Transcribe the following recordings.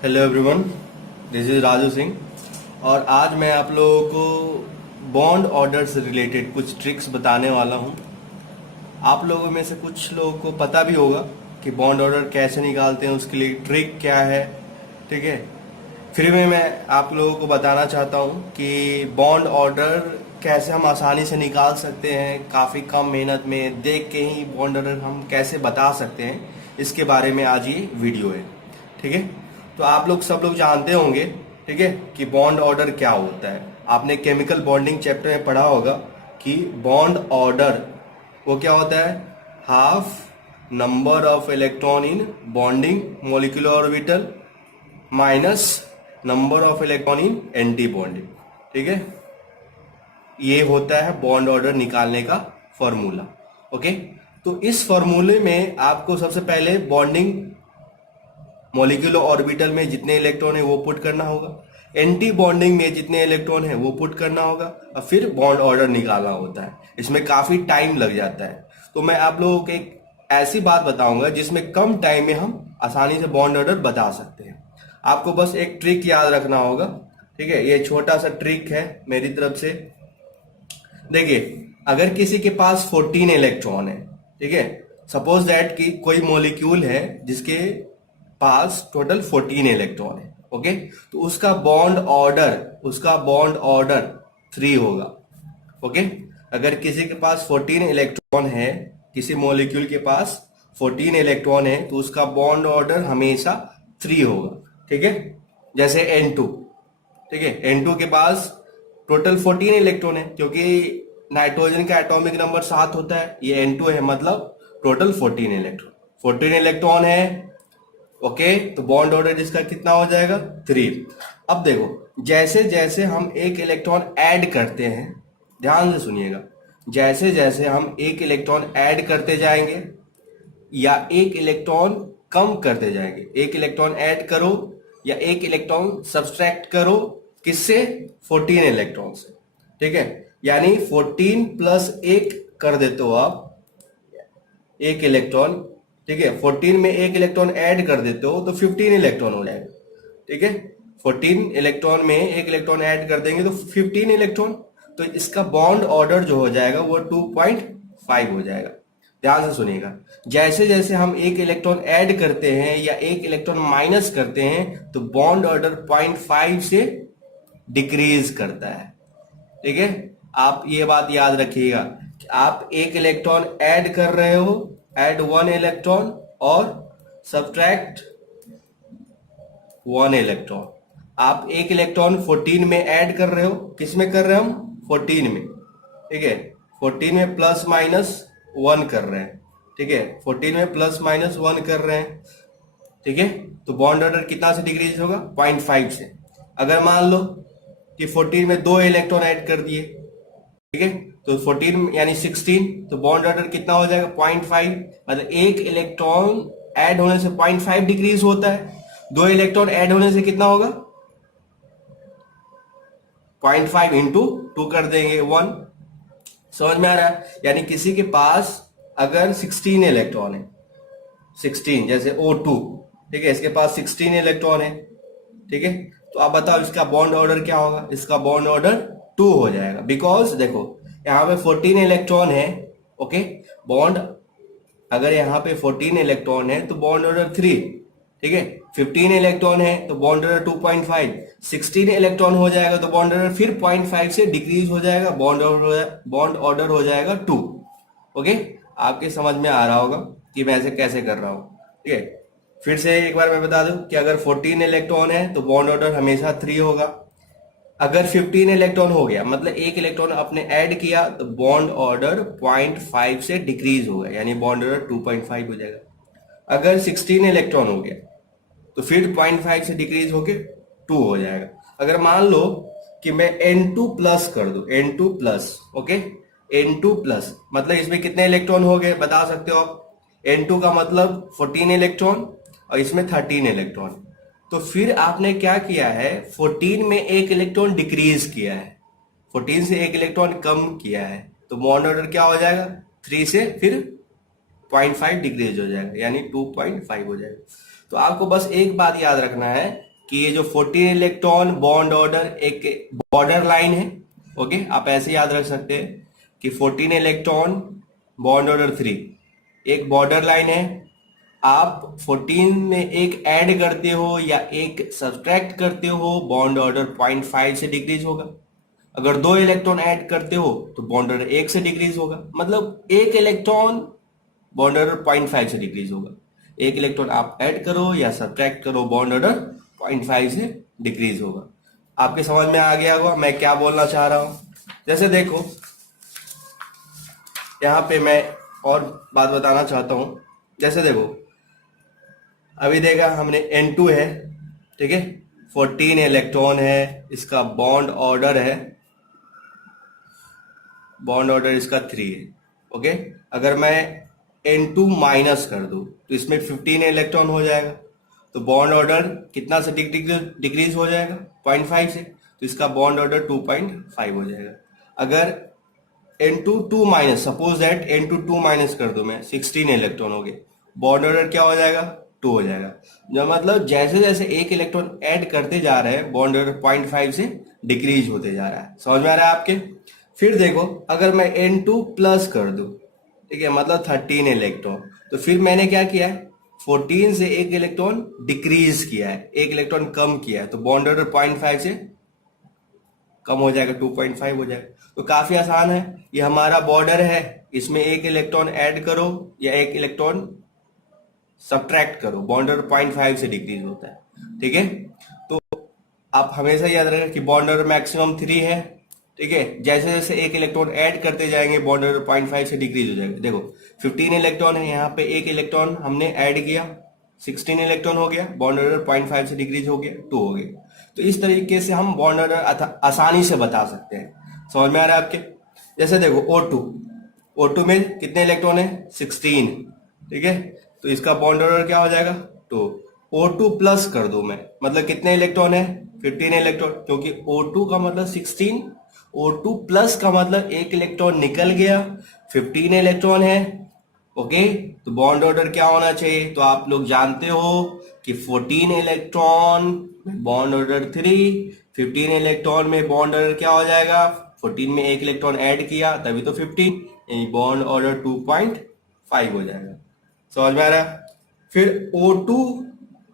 Hello everyone, this is Raju Singh और आज मैं आप लोगों को बॉन्ड ऑर्डर से रिलेटेड कुछ ट्रिक्स बताने वाला हूं। आप लोगों में से कुछ लोगों को पता भी होगा कि बॉन्ड ऑर्डर कैसे निकालते हैं, उसके लिए ट्रिक क्या है। ठीक है, फिर भी मैं आप लोगों को बताना चाहता हूं कि बॉन्ड ऑर्डर कैसे हम आसानी से निकाल सकते हैं, काफ़ी कम मेहनत में देख के ही बॉन्ड ऑर्डर हम कैसे बता सकते हैं, इसके बारे में आज ये वीडियो है। ठीक है, तो आप लोग सब लोग जानते होंगे, ठीक है, कि बॉन्ड ऑर्डर क्या होता है। आपने केमिकल बॉन्डिंग चैप्टर में पढ़ा होगा कि बॉन्ड ऑर्डर वो क्या होता है, half number of electron in bonding molecular orbital minus number of electron in anti bonding. ठीक है, ये होता है बॉन्ड ऑर्डर निकालने का फॉर्मूला। ओके, तो इस फॉर्मूले में आपको सबसे पहले बॉन्डिंग मॉलिक्यूलर ऑर्बिटल में जितने इलेक्ट्रॉन है वो पुट करना होगा, एंटी बॉन्डिंग में जितने इलेक्ट्रॉन है वो पुट करना होगा और फिर बॉन्ड ऑर्डर निकालना होता है। इसमें काफी टाइम लग जाता है, तो मैं आप लोगों को एक ऐसी बात बताऊंगा जिसमें कम टाइम में हम आसानी से बॉन्ड ऑर्डर बता सकते हैं। आपको बस एक ट्रिक याद रखना होगा। ठीक है, ये छोटा सा ट्रिक है मेरी तरफ से। देखिए, अगर किसी के पास 14 इलेक्ट्रॉन है, ठीक है, सपोज दैट कि कोई मॉलिक्यूल है जिसके पास टोटल 14 इलेक्ट्रॉन है। ओके, तो उसका बॉन्ड ऑर्डर 3 होगा। ओके, अगर किसी के पास 14 इलेक्ट्रॉन है, किसी मॉलिक्यूल के पास 14 इलेक्ट्रॉन है, तो उसका बॉन्ड ऑर्डर हमेशा 3 होगा। ठीक है, जैसे N2। ठीक है, N2 के पास टोटल 14 इलेक्ट्रॉन है, क्योंकि नाइट्रोजन का एटॉमिक नंबर 7 होता है, ये N2 है, मतलब टोटल 14 इलेक्ट्रॉन। 14 इलेक्ट्रॉन है, ओके, तो बॉन्ड ऑर्डर इसका कितना हो जाएगा, 3। अब देखो, जैसे जैसे हम एक इलेक्ट्रॉन ऐड करते हैं, ध्यान से सुनिएगा, जैसे जैसे हम एक इलेक्ट्रॉन ऐड करते जाएंगे या एक इलेक्ट्रॉन कम करते जाएंगे, एक इलेक्ट्रॉन ऐड करो या एक इलेक्ट्रॉन सब्सट्रैक्ट करो, किससे, 14 इलेक्ट्रॉन से। ठीक है, यानी 14 प्लस 1 कर देते हो आप, एक इलेक्ट्रॉन। ठीक है, 14 में एक इलेक्ट्रॉन ऐड कर देते हो तो 15 इलेक्ट्रॉन हो जाएगा। ठीक है, 14 इलेक्ट्रॉन में एक इलेक्ट्रॉन ऐड कर देंगे तो 15 इलेक्ट्रॉन, तो इसका बॉन्ड ऑर्डर जो हो जाएगा वो 2.5 हो जाएगा। ध्यान से सुनिएगा, जैसे जैसे हम एक इलेक्ट्रॉन ऐड करते हैं या एक इलेक्ट्रॉन माइनस करते हैं तो बॉन्ड ऑर्डर 0.5 से डिक्रीज करता है। ठीक है, आप ये बात याद रखिएगा कि आप एक इलेक्ट्रॉन ऐड कर रहे हो, ऐड 1 इलेक्ट्रॉन, और सब्ट्रैक्ट 1 इलेक्ट्रॉन। आप एक इलेक्ट्रॉन 14 में ऐड कर रहे हो, किस में कर रहे हो हम, 14 में। ठीक है, 14 में प्लस माइनस 1 कर रहे हैं। ठीक है, 14 में प्लस माइनस 1 कर रहे हैं। ठीक है, तो बॉन्ड ऑर्डर कितना से डिक्रीज होगा, 0.5 से। अगर मान लो कि 14 में 2 इलेक्ट्रॉन ऐड कर दिए, ठीक है, तो 14 यानी 16, तो बॉन्ड ऑर्डर कितना हो जाएगा, 0.5। मतलब एक इलेक्ट्रॉन ऐड होने से 0.5 डिक्रीज होता है, 2 इलेक्ट्रॉन ऐड होने से कितना होगा, 0.5 इंटू 2 कर देंगे, 1। समझ में आ रहा है, यानी किसी के पास अगर 16 इलेक्ट्रॉन है, 16 जैसे O2, ठीक है, इसके पास 16 इलेक्ट्रॉन है। ठीक है, तो आप बताओ इसका बॉन्ड ऑर्डर क्या होगा, इसका बॉन्ड ऑर्डर 2 हो जाएगा। बिकॉज देखो, यहाँ पे 14 इलेक्ट्रॉन है। ओके, बॉन्ड अगर यहाँ पे 14 इलेक्ट्रॉन है तो बॉन्ड ऑर्डर 3। ठीक है, 15 इलेक्ट्रॉन है तो बॉन्ड ऑर्डर 2.5, 16 इलेक्ट्रॉन हो जाएगा तो बॉन्ड ऑर्डर फिर 0.5 से डिक्रीज हो जाएगा, बॉन्ड ऑर्डर हो जाएगा 2। ओके, आपके समझ में आ रहा होगा कि मैं ऐसे कैसे कर रहा हूँ। ठीक है, फिर से एक बार मैं बता दूं कि अगर 14 इलेक्ट्रॉन है तो बॉन्ड ऑर्डर हमेशा 3 होगा। अगर 15 इलेक्ट्रॉन हो गया, मतलब एक इलेक्ट्रॉन आपने ऐड किया, तो बॉन्ड ऑर्डर 0.5 से डिक्रीज होगा, यानी बॉन्ड ऑर्डर 2.5 हो जाएगा। अगर 16 इलेक्ट्रॉन हो गया तो फिर 0.5 से डिक्रीज होके 2 हो जाएगा। अगर मान लो कि मैं N2 प्लस कर दूं, N2 plus, okay, N2 plus मतलब इसमें कितने इलेक्ट्रॉन हो गए बता सकते हो आप। N2 का मतलब 14 इलेक्ट्रॉन और इसमें 13 इलेक्ट्रॉन। तो फिर आपने क्या किया है, 14 में एक इलेक्ट्रॉन डिक्रीज किया है, 14 से एक इलेक्ट्रॉन कम किया है, तो बॉन्ड ऑर्डर क्या हो जाएगा, 3 से फिर 0.5 डिक्रीज हो जाएगा, यानी 2.5 हो जाएगा। तो आपको बस एक बात याद रखना है कि ये जो 14 इलेक्ट्रॉन बॉन्ड ऑर्डर एक बॉर्डर लाइन है। ओके, आप ऐसे याद रख सकते हैं कि 14 इलेक्ट्रॉन बॉन्ड ऑर्डर 3 एक बॉर्डर लाइन है। आप 14 में एक ऐड करते हो या एक सब्ट्रैक्ट करते हो, बॉन्ड ऑर्डर 0.5 से डिक्रीज होगा। अगर 2 इलेक्ट्रॉन ऐड करते हो तो बॉन्ड ऑर्डर 1 से डिक्रीज होगा। मतलब एक इलेक्ट्रॉन बॉन्ड ऑर्डर 0.5 से डिक्रीज होगा। एक इलेक्ट्रॉन आप ऐड करो या सब्ट्रैक्ट करो, बॉन्ड ऑर्डर 0.5 से डिक्रीज होगा। आपके समझ में आ गया होगा मैं क्या बोलना चाह रहा हूं। जैसे देखो यहाँ पे मैं और बात बताना चाहता हूं। जैसे देखो अभी देखा हमने N2 है, ठीक है, 14 इलेक्ट्रॉन है, इसका बॉन्ड ऑर्डर है, बॉन्ड ऑर्डर इसका 3 है। ओके, अगर मैं N2 माइनस कर दूं तो इसमें 15 इलेक्ट्रॉन हो जाएगा। तो बॉन्ड ऑर्डर कितना से डिक्रीज हो जाएगा? 0.5 से। तो इसका बॉन्ड ऑर्डर 2.5 हो जाएगा। अगर N2 2 minus, suppose that N2 2 minus कर दूं मैं, 16 इलेक्ट्रॉन हो गए, बॉन्ड ऑर्डर क्या हो जाएगा? 2 हो जाएगा। जो मतलब जैसे जैसे एक इलेक्ट्रॉन ऐड करते जा रहे हैं, बॉन्ड ऑर्डर 0.5 से डिक्रीज होते जा रहा है। समझ में आ रहा है आपके? फिर देखो अगर मैं N2 प्लस कर दूं, ठीक है, मतलब 13 इलेक्ट्रॉन, तो फिर मैंने क्या किया है? 14 से एक इलेक्ट्रॉन डिक्रीज किया है, एक इलेक्ट्रॉन कम किया है, तो बॉन्ड ऑर्डर 0.5 से कम हो जाएगा, 2.5 हो जाएगा। तो काफी आसान है। ये हमारा बॉर्डर है, इसमें एक इलेक्ट्रॉन ऐड करो या एक इलेक्ट्रॉन सब्ट्रैक्ट करो, बॉन्ड ऑर्डर 0.5 से डिक्रीज होता है। ठीक है, तो आप हमेशा याद रखें कि बॉन्ड ऑर्डर मैक्सिमम 3 है। ठीक है, जैसे जैसे एक इलेक्ट्रॉन ऐड करते जाएंगे, बॉन्ड ऑर्डर 0.5 से डिक्रीज हो जाएगा। देखो 15 इलेक्ट्रॉन है, यहाँ पे एक इलेक्ट्रॉन हमने ऐड किया, 16 इलेक्ट्रॉन हो गया, बॉन्ड ऑर्डर 0.5 से डिक्रीज हो गया, 2 हो गया। तो इस तरीके से हम बॉन्ड ऑर्डर आसानी से बता सकते हैं। समझ में आ रहा है आपके? जैसे देखो O2 में कितने इलेक्ट्रॉन है? 16। ठीक है, तो इसका बॉन्ड ऑर्डर क्या हो जाएगा? 2। O2 प्लस कर दो मैं, मतलब कितने इलेक्ट्रॉन है? 15 इलेक्ट्रॉन, क्योंकि O2 का मतलब 16, O2 प्लस का मतलब एक इलेक्ट्रॉन निकल गया, 15 इलेक्ट्रॉन है। ओके, तो बॉन्ड ऑर्डर क्या होना चाहिए? तो आप लोग जानते हो कि 14 इलेक्ट्रॉन बॉन्ड ऑर्डर 3, 15 इलेक्ट्रॉन में बॉन्ड ऑर्डर क्या हो जाएगा? 14 में एक इलेक्ट्रॉन ऐड किया तभी तो 15, यानी बॉन्ड ऑर्डर 2.5 हो जाएगा। समझ में आ रहा है? फिर O2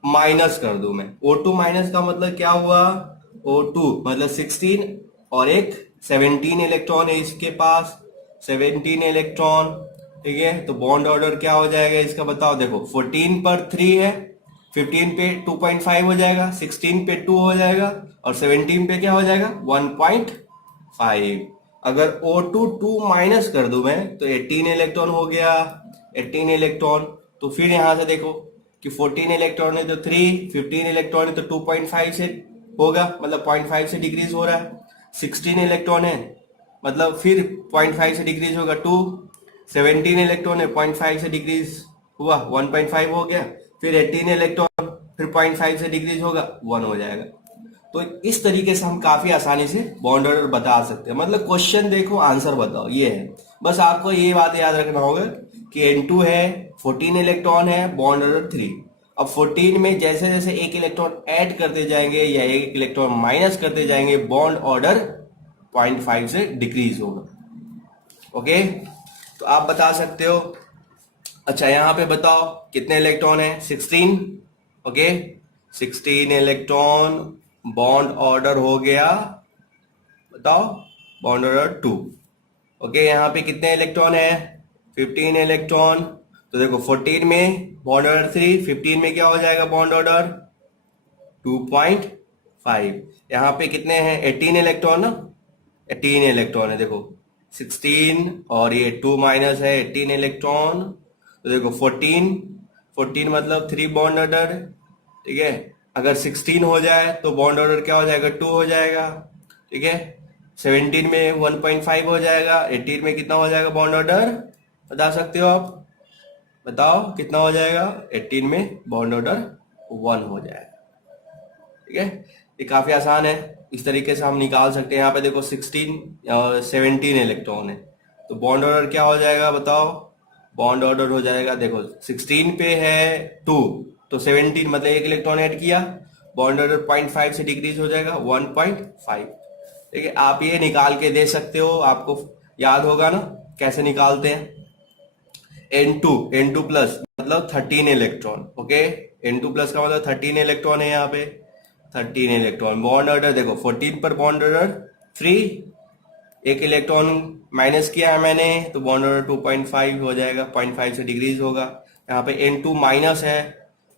माइनस कर दूं मैं, O2 माइनस का मतलब क्या हुआ? O2 मतलब 16 और एक 17 इलेक्ट्रॉन है इसके पास, 17 इलेक्ट्रॉन। ठीक है, तो बॉन्ड ऑर्डर क्या हो जाएगा इसका बताओ। देखो 14 पर 3 है, 15 पे 2.5 हो जाएगा, 16 पे 2 हो जाएगा और 17 पे क्या हो जाएगा? 1.5। अगर O2 2 माइनस कर दूं मैं तो 18 इलेक्ट्रॉन हो गया, 18 इलेक्ट्रॉन। तो फिर यहां से देखो कि 14 इलेक्ट्रॉन है तो 3, 15 इलेक्ट्रॉन है तो 2.5 से होगा, मतलब 0.5 से डिक्रीज हो रहा है। 16 इलेक्ट्रॉन है मतलब फिर 0.5 से डिक्रीज होगा 2, 17 इलेक्ट्रॉन है 0.5 से डिक्रीज हुआ 1.5 हो गया, फिर 18 इलेक्ट्रॉन फिर 0.5 से डिक्रीज होगा 1 हो जाएगा। तो इस तरीके से हम काफी आसानी से बॉन्ड ऑर्डर बता सकते हैं। मतलब क्वेश्चन देखो आंसर बताओ, ये है। बस आपको ये बात याद रखना होगा कि N2 है, 14 इलेक्ट्रॉन है, बॉन्ड ऑर्डर 3। अब 14 में जैसे जैसे एक इलेक्ट्रॉन ऐड करते जाएंगे या एक इलेक्ट्रॉन माइनस करते जाएंगे, बॉन्ड ऑर्डर 0.5 से डिक्रीज होगा। ओके, तो आप बता सकते हो। अच्छा यहाँ पे बताओ कितने इलेक्ट्रॉन है? 16। ओके, 16 इलेक्ट्रॉन, बॉन्ड ऑर्डर हो गया, बताओ, बॉन्ड ऑर्डर 2। ओके, यहाँ पे कितने इलेक्ट्रॉन है? 15 इलेक्ट्रॉन। तो देखो 14 में बॉन्ड ऑर्डर 3, 15 में क्या हो जाएगा बॉन्ड ऑर्डर? 2.5। यहाँ पे कितने हैं? 18 इलेक्ट्रॉन ना, 18 इलेक्ट्रॉन है। देखो 16 और ये 2 माइनस है 18 इलेक्ट्रॉन। तो देखो 14 मतलब 3 बॉन्ड ऑर्डर। ठीक है, अगर 16 हो जाए तो बॉन्ड ऑर्डर क्या हो जाएगा? 2 हो जाएगा। ठीक है, 17 में 1.5 हो जाएगा, 18 में कितना हो जाएगा बॉन्ड ऑर्डर? बता सकते हो आप? बताओ कितना हो जाएगा? 18 में बॉन्ड ऑर्डर 1 हो जाएगा। ठीक है, ये काफी आसान है, इस तरीके से हम निकाल सकते हैं। यहाँ पे देखो 16 और 17 इलेक्ट्रॉन है, तो बॉन्ड ऑर्डर क्या हो जाएगा बताओ? बॉन्ड ऑर्डर हो जाएगा, देखो 16 पे है 2, तो 17 मतलब एक इलेक्ट्रॉन ऐड किया, बॉन्ड ऑर्डर 0.5 से डिक्रीज हो जाएगा 1.5। ठीक है, आप ये निकाल के दे सकते हो, आपको याद होगा ना कैसे निकालते हैं। N2 प्लस मतलब 13 इलेक्ट्रॉन। ओके, N2 प्लस का मतलब 13 इलेक्ट्रॉन है यहाँ पे, 13 इलेक्ट्रॉन। बॉन्ड ऑर्डर देखो 14 पर बॉन्ड ऑर्डर 3, एक इलेक्ट्रॉन माइनस किया है मैंने तो बॉन्ड ऑर्डर 2.5 हो जाएगा, 0.5 से डिक्रीज होगा। यहाँ पे N2 माइनस है।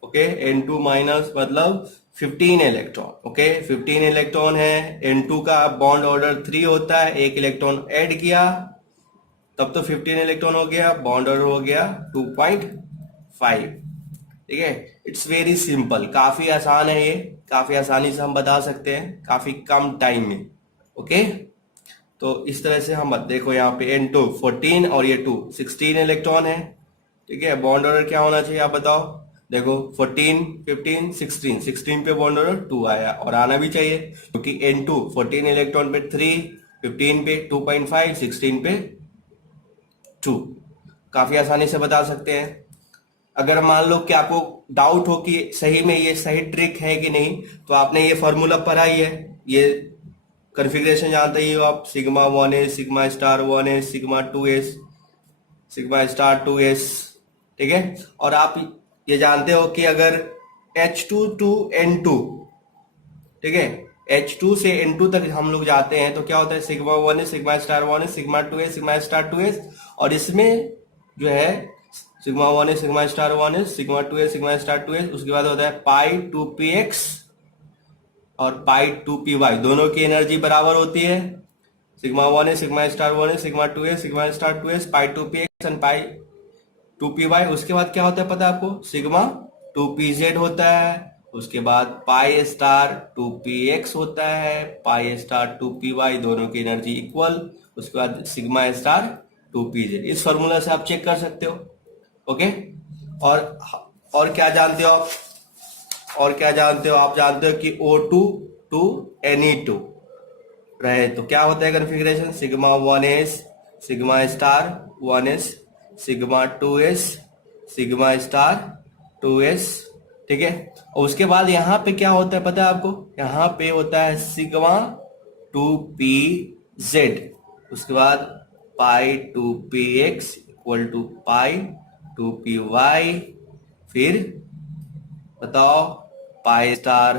ओके, N2 माइनस मतलब 15 इलेक्ट्रॉन। ओके, 15 इलेक्ट्रॉन है। N2 का बॉन्ड ऑर्डर 3 होता है, एक इलेक्ट्रॉन ऐड किया तब तो 15 इलेक्ट्रॉन हो गया, बॉन्ड ऑर्डर हो गया 2.5। ठीक है, इट्स वेरी सिंपल, काफी आसान है ये, काफी आसानी से हम बता सकते हैं काफी कम टाइम में। ओके, तो इस तरह से हम देखो यहाँ पे N2 14 और ये 2 16 इलेक्ट्रॉन है। ठीक है, बॉन्ड ऑर्डर क्या होना चाहिए आप बताओ। देखो 14 15 16, 16 पे बॉन्ड ऑर्डर 2 आया और आना भी चाहिए क्योंकि N2 14 इलेक्ट्रॉन पे 3, 15 पे 2.5, 16 पे 2। काफी आसानी से बता सकते हैं। अगर मान लो कि आपको डाउट हो कि सही में ये सही ट्रिक है कि नहीं, तो आपने ये फॉर्मूला पढ़ा ही है, ये कॉन्फ़िगरेशन जानते ही हो आप, sigma 1s sigma star 1s sigma 2s sigma star 2s। ठीक है, और आप ये जानते हो कि अगर H2 to N2, ठीक है, H2 से N2 तक हम लोग जाते हैं तो क्या होता है, sigma 1s sigma star 1s sigma 2s sigma star 2s, और इसमें जो है sigma 1s sigma star 1s sigma 2s sigma star 2s, उसके बाद होता है पाई 2px और पाई 2py, दोनों की एनर्जी बराबर होती है। Sigma 1s sigma star 1s sigma 2s sigma star 2s pi 2px and pi 2py। उसके बाद क्या होता है पता है आपको, सिग्मा 2pz होता है, उसके बाद पाई स्टार 2px होता है, पाई स्टार 2py, दोनों की एनर्जी इक्वल, उसके बाद सिग्मा स्टार 2pz। इस फॉर्मूला से आप चेक कर सकते हो। ओके, और क्या जानते हो आप, और क्या जानते हो आप, जानते हो कि O2 to Ne2 रहे तो क्या होता है configuration, sigma 1s sigma star 1s sigma 2s sigma star 2s। ठीक है, और उसके बाद यहाँ पे क्या होता है पता है आपको, यहाँ पे होता है सिग्मा 2pz, उसके बाद पाई 2px equal to pi 2py, फिर बताओ pi star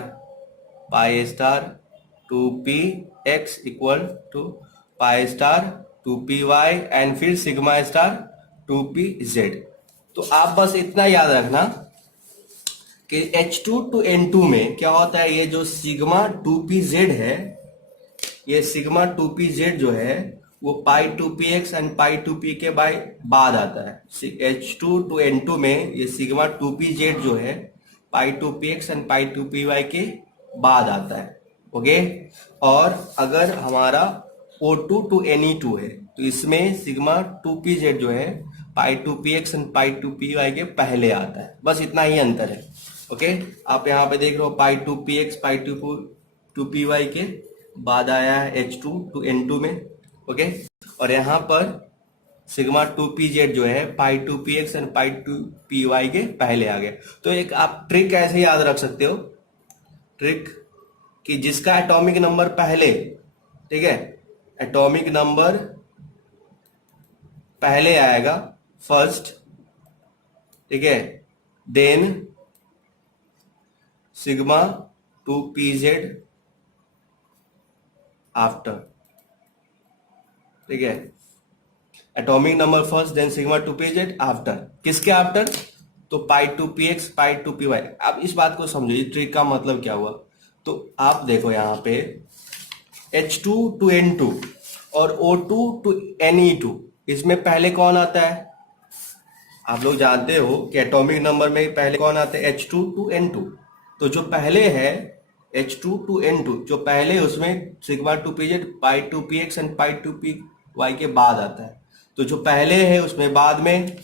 2px equal to pi star 2py and फिर सिग्मा स्टार 2pz। तो आप बस इतना याद रखना कि H2 to N2 में क्या होता है, ये जो सिग्मा 2pz है, ये सिग्मा 2pz जो है वो पाई 2px एंड पाई 2p के बाद आता है। H2 to N2 में ये सिग्मा 2pz जो है पाई 2px एंड पाई 2py के बाद आता है। ओके, और अगर हमारा O2 to Ne2 है तो इसमें सिग्मा 2pz जो है पाई 2px एंड पाई 2py के पहले आता है, बस इतना ही अंतर है। ओके, आप यहाँ पे देख रहे हो पाई 2px पाई 2py के बाद आया है H2 to N2 में। ओके, और यहाँ पर सिग्मा 2pz जो है पाई 2px एंड पाई 2py के पहले आ गया। तो एक आप ट्रिक ऐसे याद रख सकते हो, ट्रिक कि जिसका एटॉमिक नंबर पहले, ठीक है, एटॉमिक नंबर पहले आएगा फर्स्ट, ठीक है, देन सिग्मा 2pz आफ्टर। ठीक है, atomic number first then sigma 2pz after, किसके आफ्टर, तो पाई 2px पाई 2py। अब इस बात को समझो, इस ट्रिक का मतलब क्या हुआ। तो आप देखो यहाँ पे H2 to N2 और O2 to Ne2, इसमें पहले कौन आता है, आप लोग जानते हो कि एटॉमिक नंबर में पहले कौन आता है, H2 to N2। तो जो पहले है H2 to N2, जो पहले उसमें sigma 2pz pi 2px and pi 2py के बाद आता है। तो जो पहले है उसमें बाद में,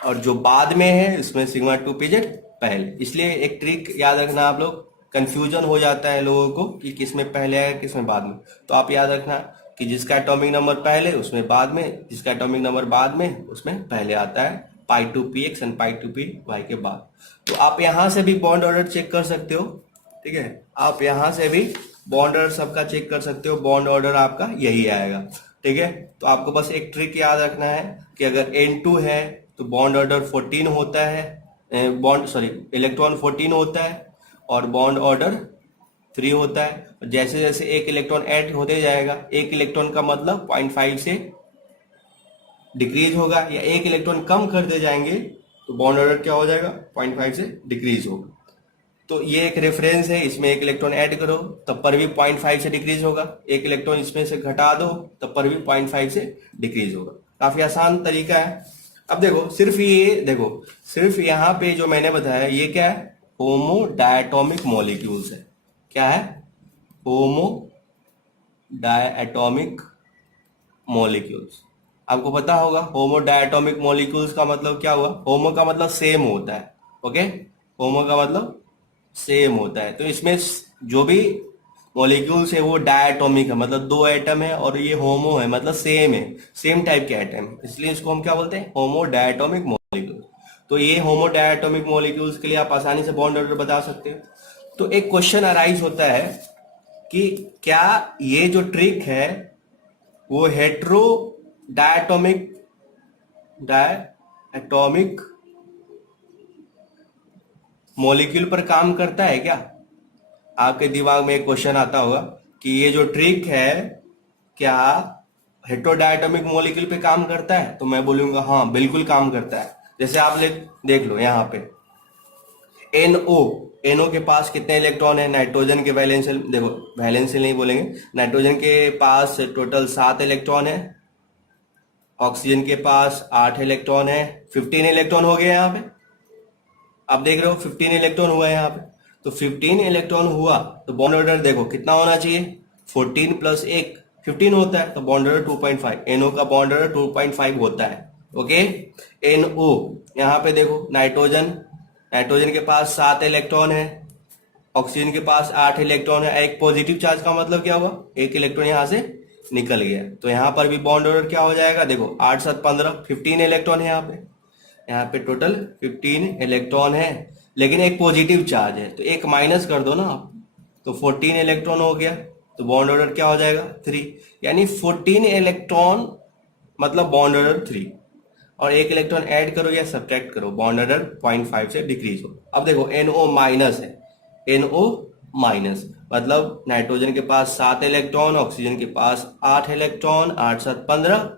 और जो बाद में है उसमें सिग्मा 2pz पहले। इसलिए एक ट्रिक याद रखना आप लोग, कंफ्यूजन हो जाता है लोगों को कि किसमें पहले आएगा किसमें बाद में। तो आप याद रखना कि जिसका एटॉमिक नंबर पहले उसमें बाद में, जिसका एटॉमिक नंबर बाद में उसमें पहले आता है पाई 2px एंड पाई 2py के बाद। तो आप यहां से भी बॉन्ड ऑर्डर चेक कर सकते हो। ठीक है, आप यहां से भी बॉन्ड ऑर्डर सबका चेक कर सकते हो, बॉन्ड ऑर्डर आपका यही आएगा। ठीक है, तो आपको बस एक ट्रिक याद रखना है कि अगर N2 है तो बॉन्ड ऑर्डर 14 होता है, बॉन्ड सॉरी इलेक्ट्रॉन 14 होता है और बॉन्ड ऑर्डर 3 होता है। जैसे जैसे एक इलेक्ट्रॉन ऐड होते जाएगा, एक इलेक्ट्रॉन का मतलब 0.5 से डिक्रीज होगा, या एक इलेक्ट्रॉन कम करते जाएंगे तो बॉन्ड ऑर्डर क्या हो जाएगा, 0.5 से डिक्रीज होगा। तो ये एक रेफरेंस है, इसमें एक इलेक्ट्रॉन ऐड करो तब पर भी 0.5 से डिक्रीज होगा, एक इलेक्ट्रॉन इसमें से घटा दो तब पर भी 0.5 से डिक्रीज होगा। काफी आसान तरीका है। अब देखो सिर्फ ये देखो, सिर्फ यहाँ पे जो मैंने बताया ये क्या है, होमो डायटोमिक मॉलिक्यूल्स है। क्या है, होमो डायटोमिक मॉलिक्यूल्स। आपको पता होगा होमो डायटोमिक मॉलिक्यूल्स का मतलब क्या हुआ, होमो का मतलब सेम होता है। ओके, होमो का मतलब सेम होता है, तो इसमें जो भी मॉलिक्यूल्स है वो डायटोमिक है, मतलब दो एटम है, और ये होमो है मतलब सेम है, सेम टाइप के एटम है, इसलिए इसको हम क्या बोलते हैं, होमो डायटोमिक मॉलिक्यूल। तो ये होमो डायटोमिक मॉलिक्यूल्स के लिए आप आसानी से बॉन्ड ऑर्डर बता सकते हो। तो एक क्वेश्चन अराइज होता है कि क्या ये जो ट्रिक है वो हेट्रो डायटोमिक मॉलिक्यूल पर काम करता है क्या। आपके दिमाग में एक क्वेश्चन आता होगा कि ये जो ट्रिक है क्या हेट्रोडायटोमिक मॉलिक्यूल पे काम करता है, तो मैं बोलूंगा हाँ बिल्कुल काम करता है। जैसे आप देख लो यहाँ पे NO के पास कितने इलेक्ट्रॉन है, नाइट्रोजन के वैलेंशियल, देखो वैलेंशियल नहीं बोलेंगे, नाइट्रोजन के पास टोटल 7 इलेक्ट्रॉन है, ऑक्सीजन के पास 8 इलेक्ट्रॉन है, 15 इलेक्ट्रॉन हो गए यहाँ पे। आप देख रहे हो 15 इलेक्ट्रॉन हुआ है यहाँ पे, तो 15 इलेक्ट्रॉन हुआ तो बॉन्ड ऑर्डर देखो कितना होना चाहिए, 14 प्लस 1 15 होता है, तो बॉन्ड ऑर्डर 2.5, NO का बॉन्ड ऑर्डर 2.5 होता है। ओके, NO यहाँ पे देखो नाइट्रोजन के पास 7 इलेक्ट्रॉन है, ऑक्सीजन के पास 8 इलेक्ट्रॉन है, एक पॉजिटिव चार्ज का मतलब क्या हुआ, एक इलेक्ट्रॉन यहाँ से निकल गया, तो यहाँ पर भी बॉन्ड ऑर्डर क्या हो जाएगा, देखो 8 7 15, 15 इलेक्ट्रॉन है यहाँ पे टोटल 15 इलेक्ट्रॉन है, लेकिन एक पॉजिटिव चार्ज है तो एक माइनस कर दो ना आप, तो 14 इलेक्ट्रॉन हो गया, तो बॉन्ड ऑर्डर क्या हो जाएगा 3, यानी 14 इलेक्ट्रॉन मतलब बॉन्ड ऑर्डर 3, और एक इलेक्ट्रॉन ऐड करो या सब्ट्रैक्ट करो बॉन्ड ऑर्डर 0.5 से डिक्रीज हो। अब देखो NO माइनस है, NO माइनस मतलब नाइट्रोजन के पास 7 इलेक्ट्रॉन, ऑक्सीजन के पास 8 इलेक्ट्रॉन, 8 7 15।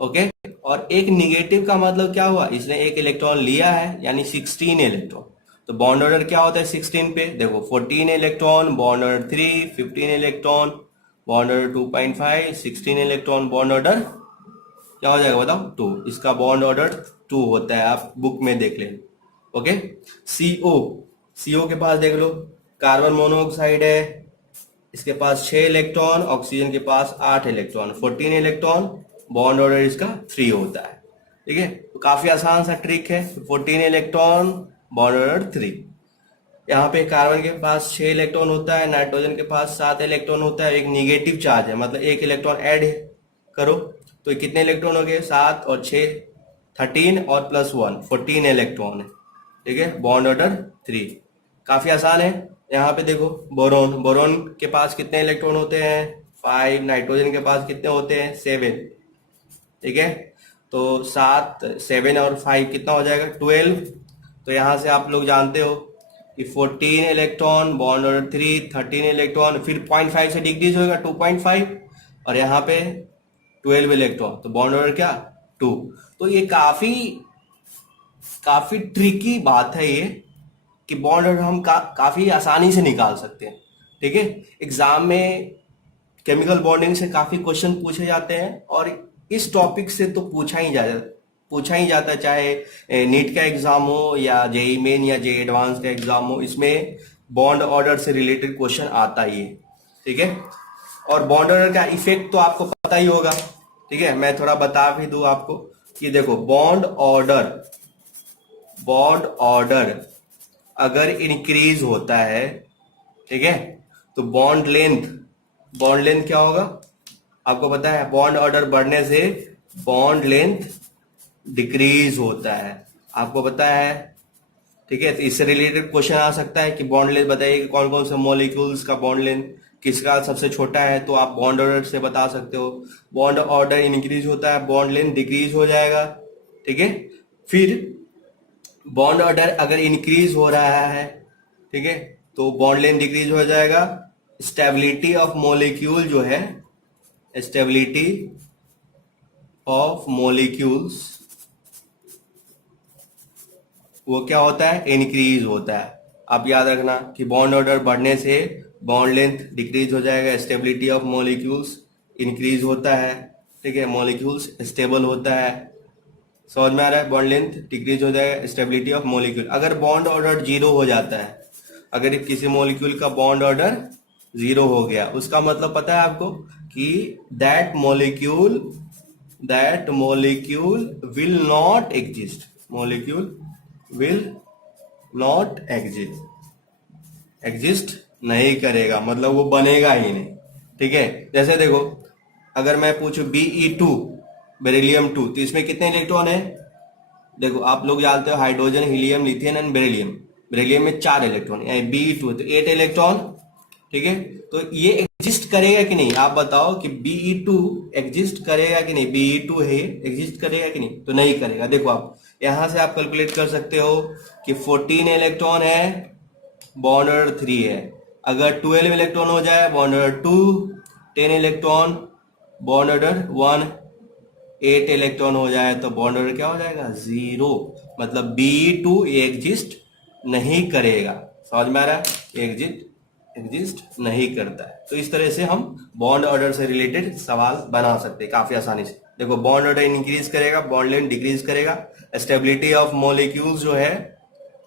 ओके, और एक निगेटिव का मतलब क्या हुआ, इसने एक इलेक्ट्रॉन लिया है यानी 16 इलेक्ट्रॉन, तो बॉन्ड ऑर्डर क्या होता है 16 पे, देखो 14 electron bond order 3, 15 electron bond order 2.5, 16 electron bond order क्या हो जाएगा बताओ 2, इसका बॉन्ड ऑर्डर 2 होता है, आप बुक में देख लें। ओके, CO के पास देख लो, कार्बन मोनोऑक्साइड है, इसके पास 6 इलेक्ट्रॉन, ऑक्सीजन के पास 8 इलेक्ट्रॉन, 14 इलेक्ट्रॉन बॉन्ड ऑर्डर इसका 3 होता है। ठीक है, तो काफी आसान सा ट्रिक है, 14 इलेक्ट्रॉन बॉन्ड ऑर्डर 3। यहाँ पे कार्बन के पास 6 इलेक्ट्रॉन होता है, नाइट्रोजन के पास 7 इलेक्ट्रॉन होता है, एक निगेटिव चार्ज है मतलब एक इलेक्ट्रॉन ऐड करो, तो कितने इलेक्ट्रॉन हो गए 7 और 6 13 और प्लस 1 14 इलेक्ट्रॉन है। ठीक है, बॉन्ड ऑर्डर 3, काफी आसान है। यहाँ पे देखो बोरोन के पास कितने इलेक्ट्रॉन होते हैं 5, नाइट्रोजन के पास कितने होते हैं 7। ठीक है, तो 7 7 और 5 कितना हो जाएगा 12। तो यहाँ से आप लोग जानते हो कि 14 इलेक्ट्रॉन बॉन्ड ऑर्डर 3, 13 इलेक्ट्रॉन, फिर 0.5 से डिक्रीज होगा 2.5, और यहाँ पे 12 इलेक्ट्रॉन, तो बॉन्ड ऑर्डर क्या 2। तो ये काफी ट्रिकी बात है ये, कि बॉन्ड ऑर्डर हम काफी आसानी से निकाल सकते हैं। ठीक है, एग्जाम में केमिकल बॉन्डिंग से काफी क्वेश्चन पूछे जाते हैं, और इस टॉपिक से तो पूछा ही जाता है, चाहे नीट का एग्जाम हो या जेई मेन या जेई एडवांस का एग्जाम हो, इसमें बॉन्ड ऑर्डर से रिलेटेड क्वेश्चन आता ही है। ठीक है, और बॉन्ड ऑर्डर का इफेक्ट तो आपको पता ही होगा। ठीक है, मैं थोड़ा बता भी दूं आपको कि देखो बॉन्ड ऑर्डर अगर इंक्रीज होता है, ठीक है, तो बॉन्ड लेंथ क्या होगा आपको पता है, बॉन्ड ऑर्डर बढ़ने से बॉन्ड लेंथ डिक्रीज होता है, आपको पता है। ठीक है, तो इससे रिलेटेड क्वेश्चन आ सकता है कि बॉन्ड लेंथ बताइए कि कौन कौन से मॉलिक्यूल्स का बॉन्ड लेंथ किसका सबसे छोटा है, तो आप बॉन्ड ऑर्डर से बता सकते हो। बॉन्ड ऑर्डर इंक्रीज होता है, बॉन्ड लेंथ डिक्रीज हो जाएगा। ठीक है, फिर बॉन्ड ऑर्डर अगर इंक्रीज हो रहा है, ठीक है, तो बॉन्ड लेंथ डिक्रीज हो जाएगा। स्टेबिलिटी ऑफ मॉलिक्यूल जो है, स्टेबिलिटी ऑफ मॉलिक्यूल्स वो क्या होता है, इंक्रीज होता है। आप याद रखना कि बॉन्ड ऑर्डर बढ़ने से बॉन्ड लेंथ डिक्रीज हो जाएगा, स्टेबिलिटी ऑफ मॉलिक्यूल्स इंक्रीज होता है। ठीक है, मॉलिक्यूल्स स्टेबल होता है। समझ में आ रहा है, बॉन्ड लेंथ डिक्रीज हो जाएगा, स्टेबिलिटी ऑफ मॉलिक्यूल। अगर बॉन्ड ऑर्डर जीरो हो जाता है, अगर किसी मॉलिक्यूल का बॉन्ड ऑर्डर जीरो हो गया, उसका मतलब पता है आपको कि that molecule will not exist, molecule will not exist नहीं करेगा, मतलब वो बनेगा ही नहीं। ठीक है, जैसे देखो अगर मैं पूछूं Be2 बेरिलियम 2, तो इसमें कितने इलेक्ट्रॉन है? देखो आप लोग जानते हो hydrogen, helium, lithium and beryllium. Beryllium में 4 इलेक्ट्रॉन, Be2 तो 8 इलेक्ट्रॉन। ठीक है, तो ये एग्जिस्ट करेगा कि नहीं, आप बताओ कि Be2 एग्जिस्ट करेगा कि नहीं? Be2 है, एग्जिस्ट करेगा कि नहीं? तो नहीं करेगा। देखो आप यहां से आप कैलकुलेट कर सकते हो कि 14 इलेक्ट्रॉन है, बॉन्ड ऑर्डर 3 है। अगर 12 इलेक्ट्रॉन हो जाए bond order 2, 10 electron bond order 1, 8 electron हो जाए तो बॉन्ड ऑर्डर क्या हो जाएगा? 0। मतलब Be2 एग्जिस्ट नहीं करेगा। समझ में आ रहा है, एग्जिस्ट नहीं करता है। तो इस तरह से हम बॉन्ड ऑर्डर से रिलेटेड सवाल बना सकते हैं काफी आसानी से। देखो बॉन्ड ऑर्डर इंक्रीज करेगा, बॉन्ड लेंथ डिक्रीज करेगा, स्टेबिलिटी ऑफ मॉलिक्यूल्स जो है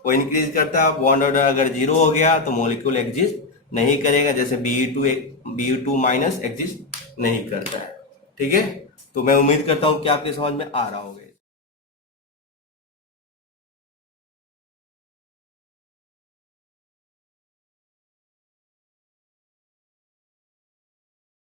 वो इंक्रीज करता है। बॉन्ड ऑर्डर अगर जीरो हो गया तो मॉलिक्यूल एग्जिस्ट नहीं करेगा, जैसे Be2 माइनस एग्जिस्ट नहीं करता है। ठीक है, तो मैं उम्मीद करता हूं कि आपके समझ में आ रहा होगा।